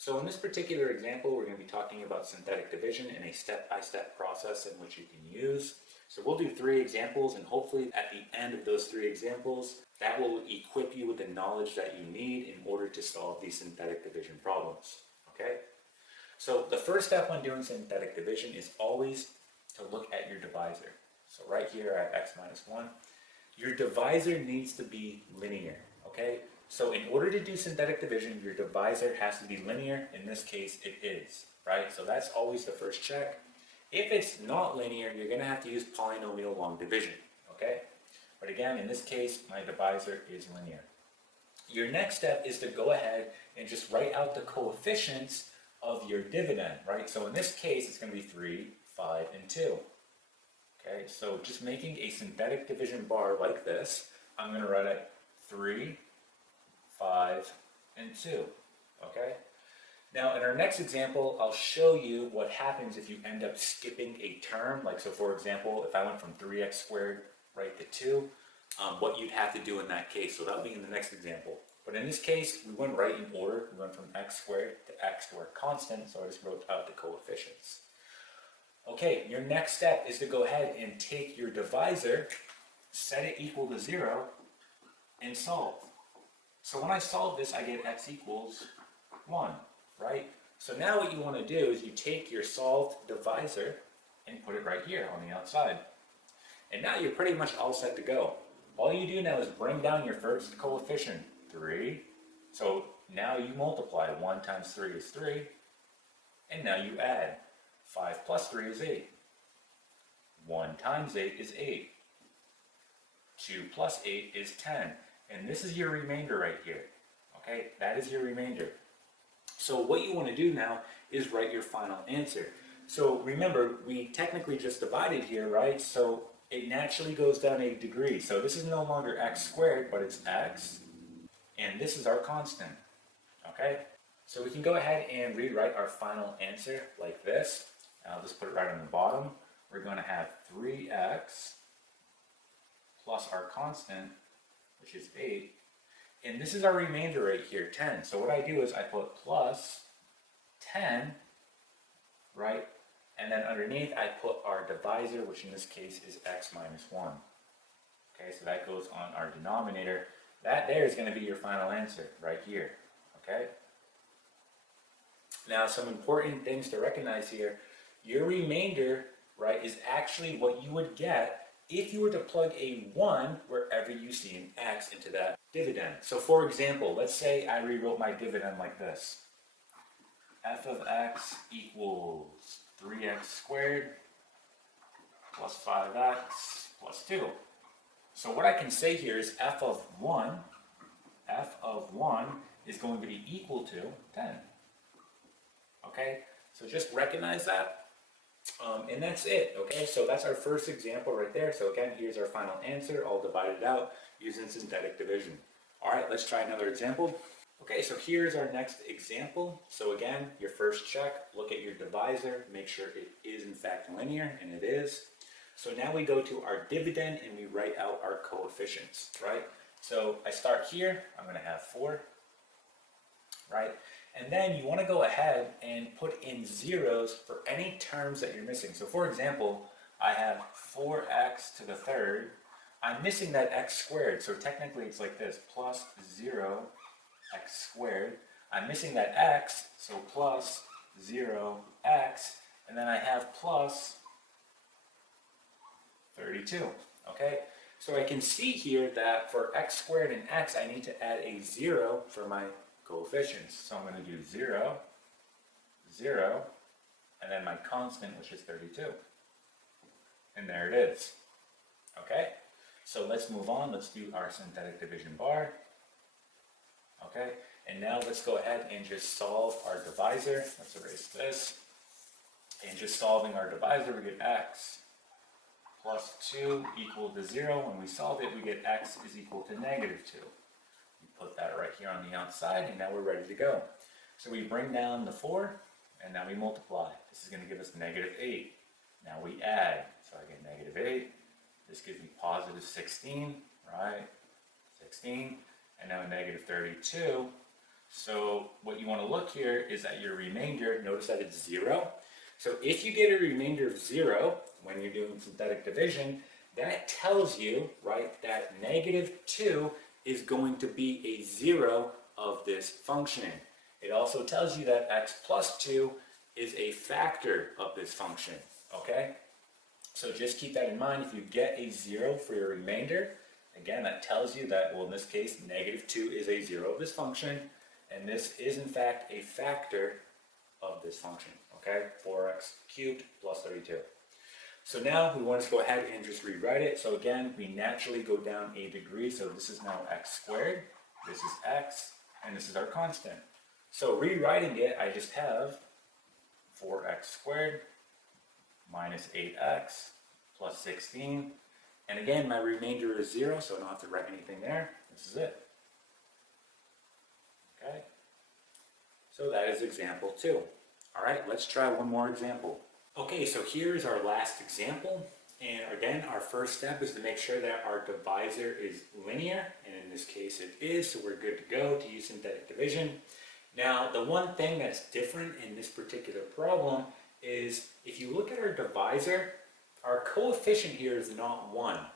So in this particular example, we're going to be talking about synthetic division in a step-by-step process in which you can use. So we'll do 3 examples, and hopefully at the end of those 3 examples, that will equip you with the knowledge that you need in order to solve these synthetic division problems. Okay? So the first step when doing synthetic division is always to look at your divisor. So right here at x minus 1, your divisor needs to be linear. Okay? So in order to do synthetic division, your divisor has to be linear. In this case, it is, right? So that's always the first check. If it's not linear, you're going to have to use polynomial long division, okay? But again, in this case, my divisor is linear. Your next step is to go ahead and just write out the coefficients of your dividend, right? So in this case, it's going to be 3, 5, and 2. Okay, so just making a synthetic division bar like this, I'm going to write it 3, 5, and 2, okay? Now in our next example, I'll show you what happens if you end up skipping a term. Like, so for example, if I went from 3x squared right to 2, what you'd have to do in that case. So that'll be in the next example. But in this case, we went right in order. We went from x squared to x to our constant, so I just wrote out the coefficients. Okay, your next step is to go ahead and take your divisor, set it equal to 0, and solve. So when I solve this, I get x equals 1, right? So now what you want to do is you take your solved divisor and put it right here on the outside. And now you're pretty much all set to go. All you do now is bring down your first coefficient, 3. So now you multiply. 1 times 3 is 3. And now you add. 5 plus 3 is 8. 1 times 8 is 8. 2 plus 8 is 10. And this is your remainder right here, okay? That is your remainder. So what you want to do now is write your final answer. So remember, we technically just divided here, right? So it naturally goes down a degree. So this is no longer x squared, but it's x, and this is our constant, okay? So we can go ahead and rewrite our final answer like this. I'll just put it right on the bottom. We're going to have 3x plus our constant, which is 8, and this is our remainder right here, 10. So what I do is I put plus 10, right, and then underneath I put our divisor, which in this case is x minus 1. Okay, so that goes on our denominator. That there is going to be your final answer right here, okay? Now some important things to recognize here. Your remainder, right, is actually what you would get if you were to plug a 1 wherever you see an x into that dividend. So for example, let's say I rewrote my dividend like this. F of x equals 3x squared plus 5x plus 2. So what I can say here is f of 1 is going to be equal to 10. Okay, so just recognize that. And that's it, okay? So that's our first example right there. So again, here's our final answer, all divided out using synthetic division. All right, let's try another example. Okay, so here's our next example. So again, your first check, look at your divisor, make sure it is in fact linear, and it is. So now we go to our dividend and we write out our coefficients, right? So I start here, I'm going to have 4, right? And then you want to go ahead and put in zeros for any terms that you're missing. So for example, I have 4x to the third. I'm missing that x squared, so technically it's like this, plus 0 x squared. I'm missing that x, so plus 0 x, and then I have plus 32, okay? So I can see here that for x squared and x, I need to add a 0 for my coefficients. So I'm going to do 0, 0, and then my constant, which is 32. And there it is. Okay? So let's move on. Let's do our synthetic division bar. Okay? And now let's go ahead and just solve our divisor. Let's erase this. And just solving our divisor, we get x plus 2 equal to 0. When we solve it, we get x is equal to negative 2. Put that right here on the outside, and now we're ready to go. So we bring down the 4, and now we multiply. This is going to give us negative 8. Now we add. So I get negative 8. This gives me positive 16, right? 16. And now negative 32. So what you want to look here is at your remainder. Notice that it's 0. So if you get a remainder of 0 when you're doing synthetic division, that tells you, right, that -2 is going to be a 0 of this function. It also tells you that x plus 2 is a factor of this function, okay? So just keep that in mind. If you get a 0 for your remainder, again, that tells you that, well, in this case, -2 is a 0 of this function, and this is, in fact, a factor of this function, okay? 4x cubed plus 32. So now we want to go ahead and just rewrite it. So again, we naturally go down a degree. So this is now x squared, this is x, and this is our constant. So rewriting it, I just have 4x squared minus 8x plus 16. And again, my remainder is 0, so I don't have to write anything there. This is it. Okay? So that is example 2. All right, let's try one more example. Okay, so here is our last example. And again, our first step is to make sure that our divisor is linear. And in this case, it is, so we're good to go to use synthetic division. Now, the one thing that's different in this particular problem is if you look at our divisor, our coefficient here is not 1.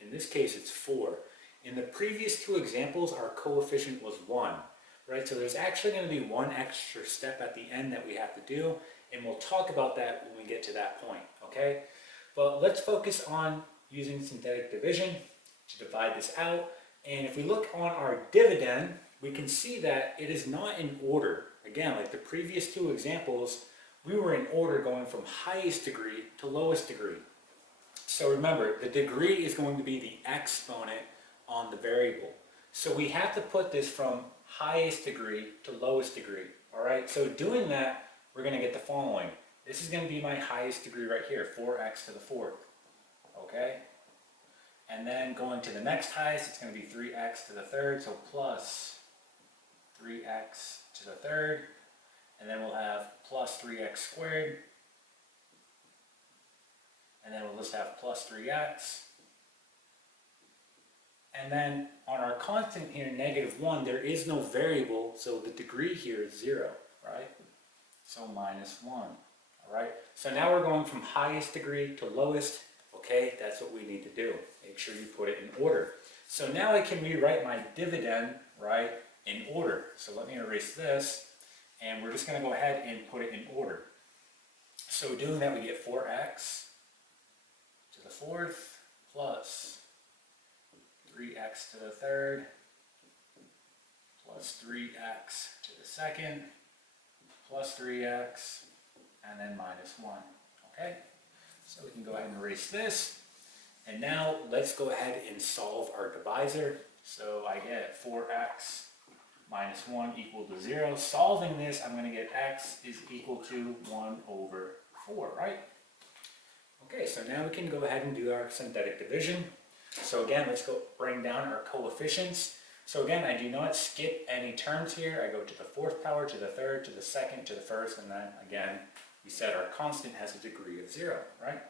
In this case, it's 4. In the previous two examples, our coefficient was 1, right? So there's actually going to be one extra step at the end that we have to do, and we'll talk about that when we get to that point, okay? But let's focus on using synthetic division to divide this out. And if we look on our dividend, we can see that it is not in order. Again, like the previous two examples, we were in order going from highest degree to lowest degree. So remember, the degree is going to be the exponent on the variable. So we have to put this from highest degree to lowest degree. All right, so doing that, we're going to get the following. This is going to be my highest degree right here, 4x to the 4th. Okay? And then going to the next highest, it's going to be 3x to the 3rd, so plus 3x to the 3rd. And then we'll have plus 3x squared. And then we'll just have plus 3x. And then on our constant here, -1, there is no variable, so the degree here is 0, right? So minus 1, all right? So now we're going from highest degree to lowest, okay? That's what we need to do. Make sure you put it in order. So now I can rewrite my dividend, right, in order. So let me erase this, and we're just going to go ahead and put it in order. So doing that, we get 4x to the 4th plus 3x to the 3rd plus 3x to the 2nd plus 3x and then minus 1. Okay, so we can go ahead and erase this. And now let's go ahead and solve our divisor. So I get 4x minus 1 equal to 0. Solving this, I'm going to get x is equal to 1 over 4, right? Okay, so now we can go ahead and do our synthetic division. So again, let's go bring down our coefficients. So again, I do not skip any terms here. I go to the 4th power, to the 3rd, to the 2nd, to the 1st, and then again, we said our constant has a degree of 0, right?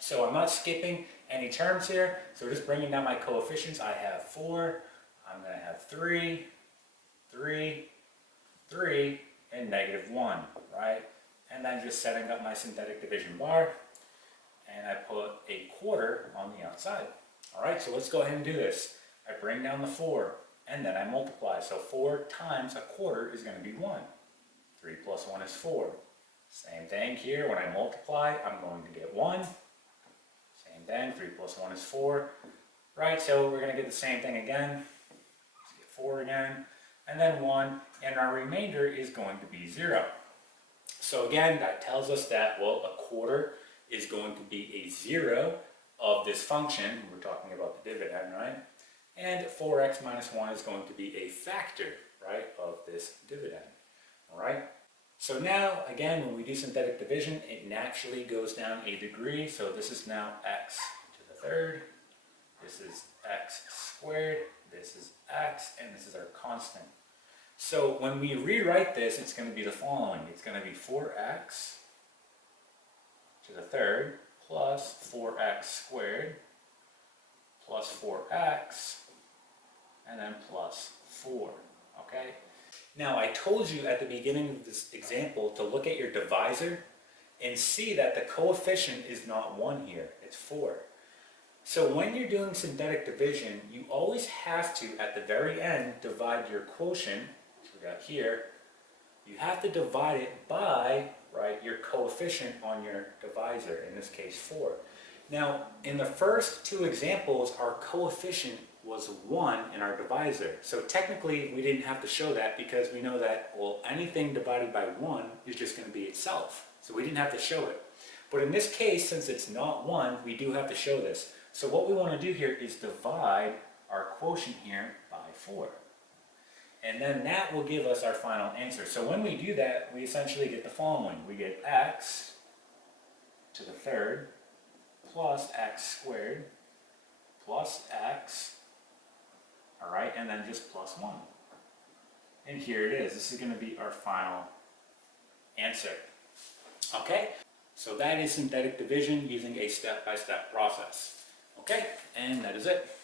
So I'm not skipping any terms here. So just bringing down my coefficients, I have 4, I'm going to have 3, 3, 3, and -1, right? And then just setting up my synthetic division bar, and I put a quarter on the outside. All right, so let's go ahead and do this. I bring down the 4, and then I multiply. So 4 times a quarter is going to be 1. 3 plus 1 is 4. Same thing here. When I multiply, I'm going to get 1. Same thing. 3 plus 1 is 4. Right, so we're going to get the same thing again. Let's get 4 again, and then 1, and our remainder is going to be 0. So again, that tells us that, well, a quarter is going to be a 0 of this function. We're talking about the dividend, right? And 4x minus 1 is going to be a factor, right, of this dividend. All right? So now, again, when we do synthetic division, it naturally goes down a degree. So this is now x to the 3rd. This is x squared. This is x, and this is our constant. So when we rewrite this, it's going to be the following. It's going to be 4x to the 3rd plus 4x squared plus 4x and then plus 4, okay? Now, I told you at the beginning of this example to look at your divisor and see that the coefficient is not 1 here, it's 4. So when you're doing synthetic division, you always have to, at the very end, divide your quotient, which we got here, you have to divide it by, right, your coefficient on your divisor, in this case 4. Now, in the first two examples, our coefficient was 1 in our divisor. So technically, we didn't have to show that because we know that, well, anything divided by 1 is just going to be itself. So we didn't have to show it. But in this case, since it's not 1, we do have to show this. So what we want to do here is divide our quotient here by 4. And then that will give us our final answer. So when we do that, we essentially get the following. We get x to the third plus x squared plus x, all right, and then just plus 1. And here it is. This is going to be our final answer. Okay? So that is synthetic division using a step-by-step process. Okay? And that is it.